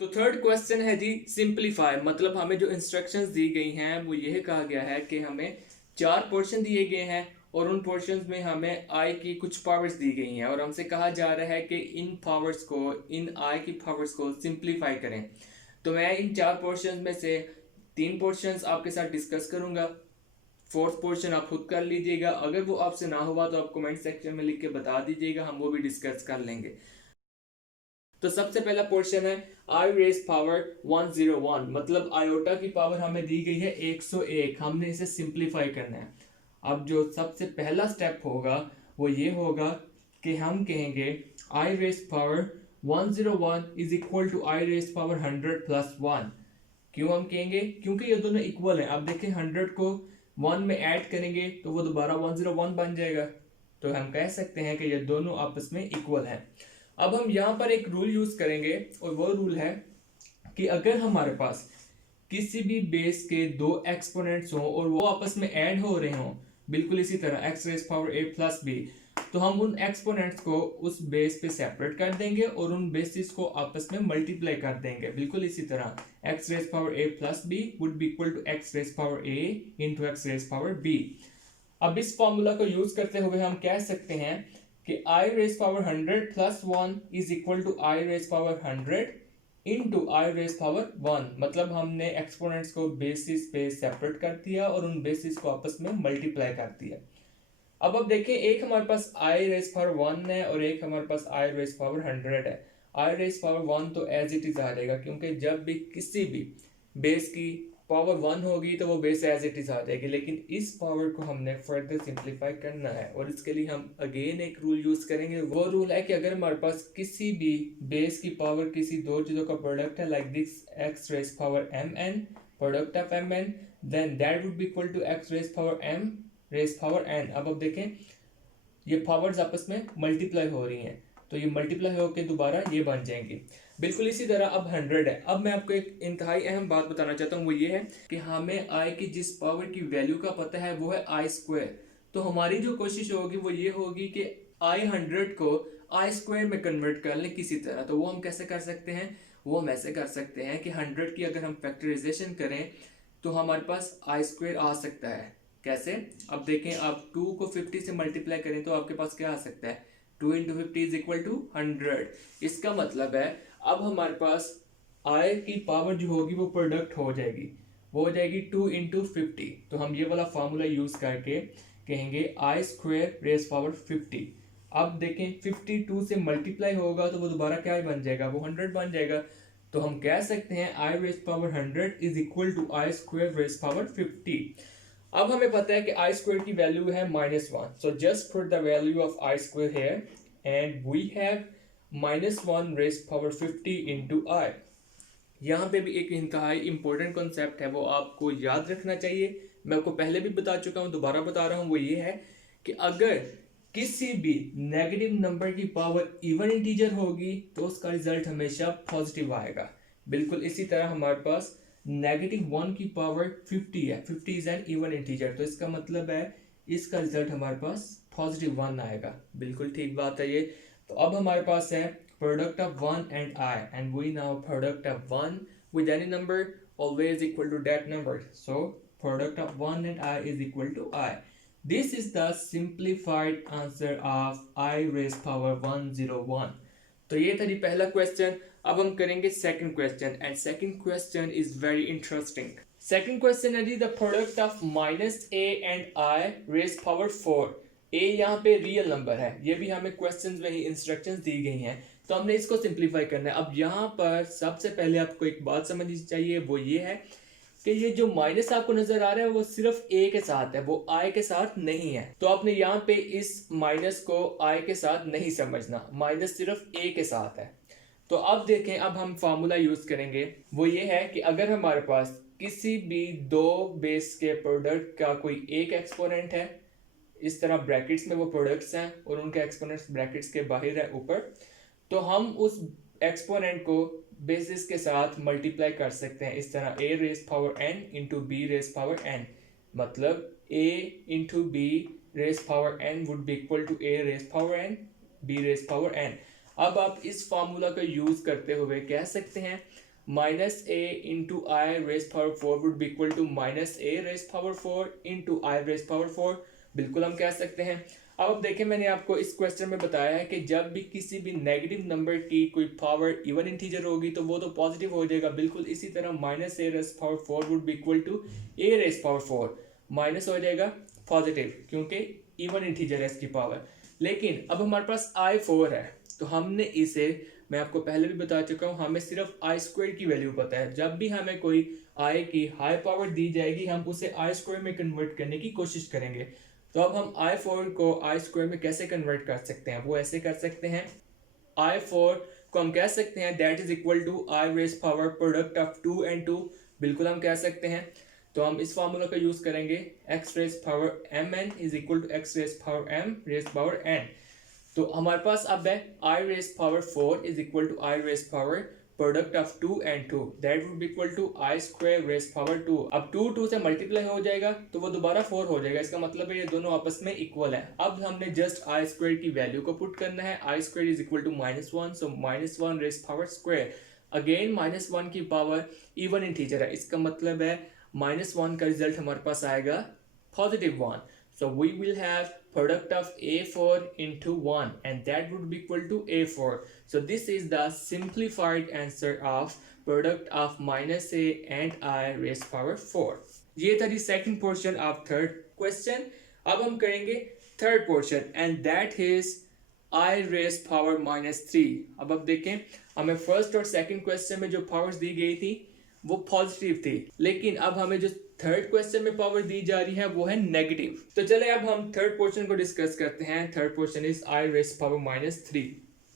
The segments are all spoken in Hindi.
तो थर्ड क्वेश्चन है जी सिंप्लीफाई, मतलब हमें जो इंस्ट्रक्शंस दी गई हैं वो यह कहा गया है कि हमें चार पोर्शन दिए गए हैं और उन पोर्शंस में हमें आई की कुछ पावर्स दी गई हैं और हमसे कहा जा रहा है कि इन पावर्स को, इन आई की पावर्स को सिंप्लीफाई करें। तो मैं इन चार पोर्शंस में से तीन पोर्शंस आपके साथ डिस्कस करूंगा, फोर्थ पोर्शन आप खुद कर लीजिएगा। अगर वो आपसे ना हुआ तो आप कमेंट सेक्शन में लिख के बता दीजिएगा, हम वो भी डिस्कस कर लेंगे। तो सबसे पहला पोर्शन है आई रेस पावर 101, मतलब आयोटा की पावर हमें दी गई है 101, हमने इसे सिंप्लीफाई करना है। अब जो सबसे पहला स्टेप होगा वो ये होगा कि हम कहेंगे i raise power 101 is equal to I raise power 100 plus 1। क्यों हम कहेंगे? क्योंकि ये दोनों इक्वल हैं। अब देखें 100 को 1 में ऐड करेंगे तो वो दोबारा 101 बन जाएगा, तो हम कह सकते हैं कि ये दोनों आपस में इक्वल हैं। अब हम यहाँ पर एक रूल यूज करेंगे और वो रूल है कि अगर हमारे पास किसी भी बेस के दो एक्सपोनेंट्स हों और वो आपस में ऐड हो रहे हों, बिल्कुल इसी तरह x raise power a plus B, तो हम उन एक्सपोनेंट्स को उस बेस पे सेपरेट कर देंगे और उन बेसिस को आपस में मल्टीप्लाई कर देंगे, बिल्कुल इसी तरह x raise power a plus B would be equal to x raise power a into x raise power b। अब इस फॉर्मूला को यूज करते हुए हम कह सकते हैं कि i raise power 100 plus 1 is equal to i raise power 100 into i raise power 1, मतलब हमने एक्सपोनेंट्स को बेसिस पे सेपरेट कर दिया और उन बेसिस को आपस में मल्टीप्लाई कर दिया। अब देखें, एक हमारे पास आई रेज पावर 1 है और एक हमारे पास आई रेज पावर 100 है। आई रेज पावर 1 तो एज इट इज आ जाएगा, क्योंकि जब भी किसी भी बेस की पावर 1 होगी तो वो बेस एज इट इज आ जाएगी, लेकिन इस पावर को हमने फर्दर सिंप्लीफाई करना है और इसके लिए हम अगेन एक रूल यूज करेंगे। वो रूल है कि अगर हमारे पास किसी भी बेस की पावर किसी दो चीजों का प्रोडक्ट है, like this x raise power M N, product of M N, then that would be equal to x raise power M raise power N. अब देखें ये पावर्स आपस में मल्टीप्लाई हो रही हैं, तो ये मल्टीप्लाई होकर दोबारा ये बन जाएंगी। बिल्कुल इसी तरह अब 100 है। अब मैं आपको एक इंतहाई अहम बात बताना चाहता हूँ, वो ये है कि हमें आई की जिस पावर की वैल्यू का पता है वो है आई स्क्वायर। तो हमारी जो कोशिश होगी वो ये होगी कि आई 100 को आई स्क्वायर में कन्वर्ट कर लें किसी तरह। तो वो हम कैसे कर सकते हैं? वो हम ऐसे कर सकते हैं कि 100 की अगर हम फैक्टराइजेशन करें तो हमारे पास आई स्क्वायर आ सकता है। कैसे? अब देखें, आप 2 को 50 से मल्टीप्लाई करें तो आपके पास क्या आ सकता है? 2 इंटू 50 इज इक्वल टू 100। इसका मतलब है अब हमारे पास आई की पावर जो होगी वो प्रोडक्ट हो जाएगी, वो हो जाएगी 2 इंटू 50। तो हम ये वाला फार्मूला यूज करके कहेंगे आई स्क्वायर रेज पावर 50। अब देखें 52 से मल्टीप्लाई होगा तो वो दोबारा क्या बन जाएगा? वो 100 बन जाएगा। तो हम कह सकते हैं i raise power 100 is equal to I square raise power 50। अब हमें पता है कि आई स्क्वायर की वैल्यू है -1, so just put the value of i square here and we have -1 raise power 50 into i. यहाँ पे भी एक इंतहाई इंपॉर्टेंट कॉन्सेप्ट है, वो आपको याद रखना चाहिए। मैं आपको पहले भी बता चुका हूँ, दोबारा बता रहा हूँ। वो ये है कि अगर किसी भी नेगेटिव नंबर की पावर इवन इंटीजर होगी तो उसका रिजल्ट हमेशा पॉजिटिव आएगा। बिल्कुल इसी तरह हमारे पास -1 की पावर 50 है, 50 इज एन इवन इंटीजर, तो इसका मतलब है इसका रिजल्ट हमारे पास +1 आएगा। बिल्कुल ठीक बात है ये। तो अब हमारे पास है product of 1 and I, and we know product of 1 with any number always equal to that number, so product of 1 and I is equal to I. This is the simplified answer of I raised power 101. तो ये था जी पहला क्वेश्चन। अब हम करेंगे second question, and second question is very interesting. Second question है जी the product of -a and i raise power 4। a यहाँ पे रियल नंबर है, ये भी हमें क्वेश्चंस में ही इंस्ट्रक्शंस दी गई हैं, तो हमने इसको सिंप्लीफाई करना है। अब यहाँ पर सबसे पहले आपको एक बात समझनी चाहिए, वो ये है कि ये जो माइनस आपको नजर आ रहा है वो सिर्फ a के साथ है, वो i के साथ नहीं है। तो आपने यहाँ पे इस माइनस को i के साथ नहीं समझना, माइनस सिर्फ a के साथ है। तो अब देखें, अब हम फार्मूला यूज करेंगे, वो ये है कि अगर हमारे पास किसी भी दो बेस के प्रोडक्ट का कोई एक एक्सपोनेंट है, इस तरह ब्रैकेट्स में वो प्रोडक्ट्स हैं और उनके एक्सपोनेंट्स ब्रैकेट्स के बाहर है ऊपर, तो हम उस एक्सपोनेंट को बेसिस के साथ मल्टीप्लाई कर सकते हैं इस तरह a raise power n into B raise power n, मतलब a into B raise power n would be equal to a raise power n b raise power n। अब आप इस फार्मूला का यूज करते हुए कह सकते हैं minus A into I raise power 4 would be equal to minus A raise power 4 into I raise power 4, बिल्कुल हम कह सकते हैं। अब देखें, मैंने आपको इस क्वेश्चन में बताया है कि जब भी किसी भी नेगेटिव नंबर की कोई पावर इवन इंटीजर होगी तो वो तो पॉजिटिव हो जाएगा, बिल्कुल इसी तरह minus A raise power 4 would be equal to A raise power 4, minus हो जाएगा पॉजिटिव क्योंकि इवन इंटीजर है इसकी पावर। लेकिन अब हमारे पास i4 है, तो हमने इसे, मैं आपको पहले भी बता चुका हूँ, हमें सिर्फ आई स्क्वायर की वैल्यू पता है। जब भी हमें कोई आई की हाई पावर दी जाएगी हम उसे आई स्क्वायर में कन्वर्ट करने की कोशिश करेंगे। तो अब हम i4 को आई स्क्वायर में कैसे कन्वर्ट कर सकते हैं, वो ऐसे कर सकते हैं, i4 को हम कह सकते हैं that is equal to I raise power product of 2 and 2, बिल्कुल हम कह सकते हैं। तो हम इस फार्मूला का यूज करेंगे, x raise power mn is equal to x raise power m raise power n। तो हमारे पास अब है i raise power 4 is equal to i raise power product of 2 and 2, that would be equal to I square raise power 2। अब 2 से मल्टीप्लाई हो जाएगा तो वो दोबारा 4 हो जाएगा, इसका मतलब है ये दोनों आपस में इक्वल है। अब हमने जस्ट आई स्क्वायर की वैल्यू को पुट करना है, i square is equal to -1, so -1 raise power square. Again -1 की पावर इवन इंटीजर है, इसका मतलब है -1 का रिजल्ट हमारे पास आएगा +1। So we will have product of a4 into 1 and that would be equal to a4. So this is the simplified answer of product of minus a and I raised power 4. ये था the second portion of third question. अब हम करेंगे third portion and that is I raised power -3. अब देखें, हमें first और second question में जो powers दी गई थी वो पॉजिटिव थी, लेकिन अब हमें जो थर्ड क्वेश्चन में पावर दी जा रही है वो है नेगेटिव। तो चले अब हम थर्ड पोर्शन को डिस्कस करते हैं। Third portion is i raise power -3।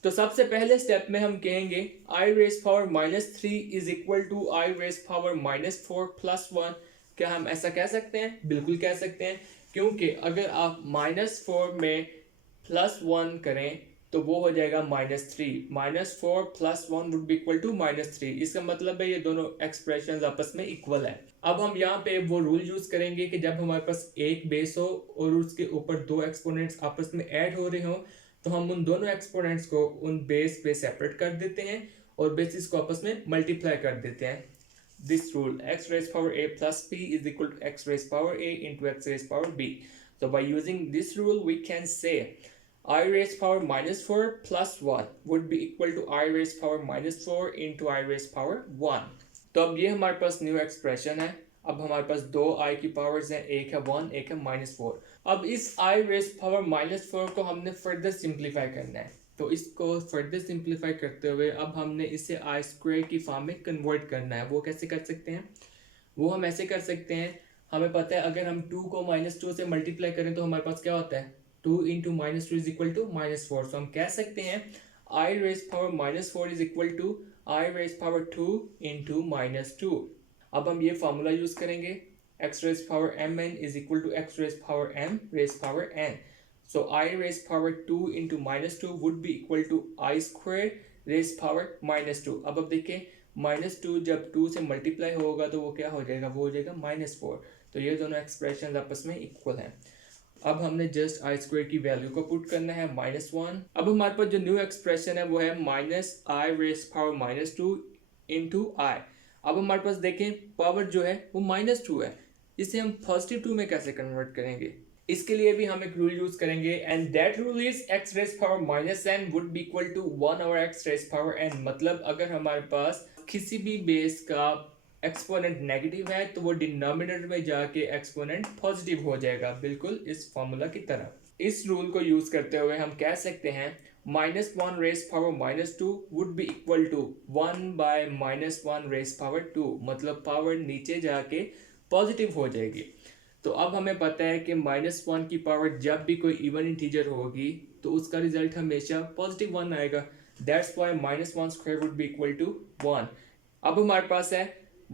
तो सबसे पहले स्टेप में हम कहेंगे i raise power -3 is equal to I raise power -4 + 1। क्या हम ऐसा कह सकते हैं? बिल्कुल कह सकते हैं, क्योंकि अगर आप -4 में +1 करें तो वो हो जाएगा -3। -4 + 1 वुड बी इक्वल टू -3। इसका मतलब है ये दोनों एक्सप्रेशंस आपस में इक्वल है। अब हम यहाँ पे वो रूल यूज करेंगे कि जब हमारे पास एक बेस हो और उसके ऊपर दो एक्सपोनेंट्स आपस में ऐड हो रहे हो तो हम उन दोनों एक्सपोनेंट्स को उन बेस पे सेपरेट कर देते हैं और बेसिस को आपस में मल्टीप्लाई कर देते हैं। This rule x raised power a plus b is equal to x raised power a into x raised power b. So by using this rule we can say I raised power -4 plus 1 would be equal to I raised power -4 into I raised power 1. तो अब ये हमारे पास न्यू एक्सप्रेशन है। अब हमारे पास दो I की पावर्स हैं, एक है 1 एक है -4। अब इस I raised power -4 को हमने फर्दर सिंप्लीफाई करना है। तो इसको फर्दर सिंप्लीफाई करते हुए अब हमने इसे आई स्क्वायर की फॉर्म में कन्वर्ट करना है। वो कैसे कर सकते हैं? वो हम ऐसे कर सकते हैं, हमें पता है अगर हम 2 को -2 से मल्टीप्लाई करें तो हमारे पास क्या होता है, 2 into -2 is equal to -4. So हम कह सकते हैं I raised power -4 is equal to I raised power 2 into -2. अब हम ये फार्मूला यूज करेंगे, x raised power mn is equal to x raised power m raised power n. So I raised power 2 into -2 would be equal to I square raised power -2. अब देखें, -2 जब 2 से मल्टीप्लाई होगा तो वो क्या हो जाएगा, वो हो जाएगा -4। तो ये दोनों एक्सप्रेशन आपस में इक्वल हैं। अब हमने जस्ट आई स्क्वायर की वैल्यू को पुट करना है -1। अब हमारे पास जो न्यू एक्सप्रेशन है वो है -I raised power -2 into I। अब हमारे पास देखें पावर जो है वो -2 है, इसे हम +2 में कैसे कन्वर्ट करेंगे? इसके लिए भी हम एक रूल यूज करेंगे and that rule is x raised power -n would be equal to 1 over x raised power n। मतलब अगर हमारे पास किसी भी बेस का एक्सपोनेंट नेगेटिव है तो वो डिनोमिनेटर में जाके एक्सपोनेंट पॉजिटिव हो जाएगा, बिल्कुल इस फॉर्मूला की तरह। इस रूल को यूज करते हुए हम कह सकते हैं -1 raised power -2 would be equal to 1 by -1 raised power 2। मतलब पावर नीचे जाके पॉजिटिव हो जाएगी। तो अब हमें पता है कि -1 की पावर जब भी कोई इवन इंटीजर होगी तो उसका रिजल्ट हमेशा +1 आएगा। That's why -1 square would be equal to 1। अब हमारे पास है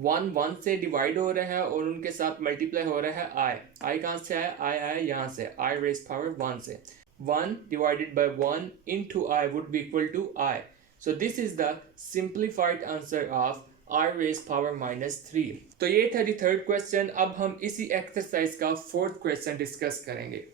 1 से डिवाइड हो रहा है और उनके साथ मल्टीप्लाई हो रहा है I कहाँ से आया? I आया यहाँ से, I raised power 1 से। 1 divided by 1 into I would be equal to I. So this is the simplified answer of I raised power -3। तो ये था थर्ड क्वेश्चन। अब हम इसी एक्सरसाइज का फोर्थ क्वेश्चन डिस्कस करेंगे।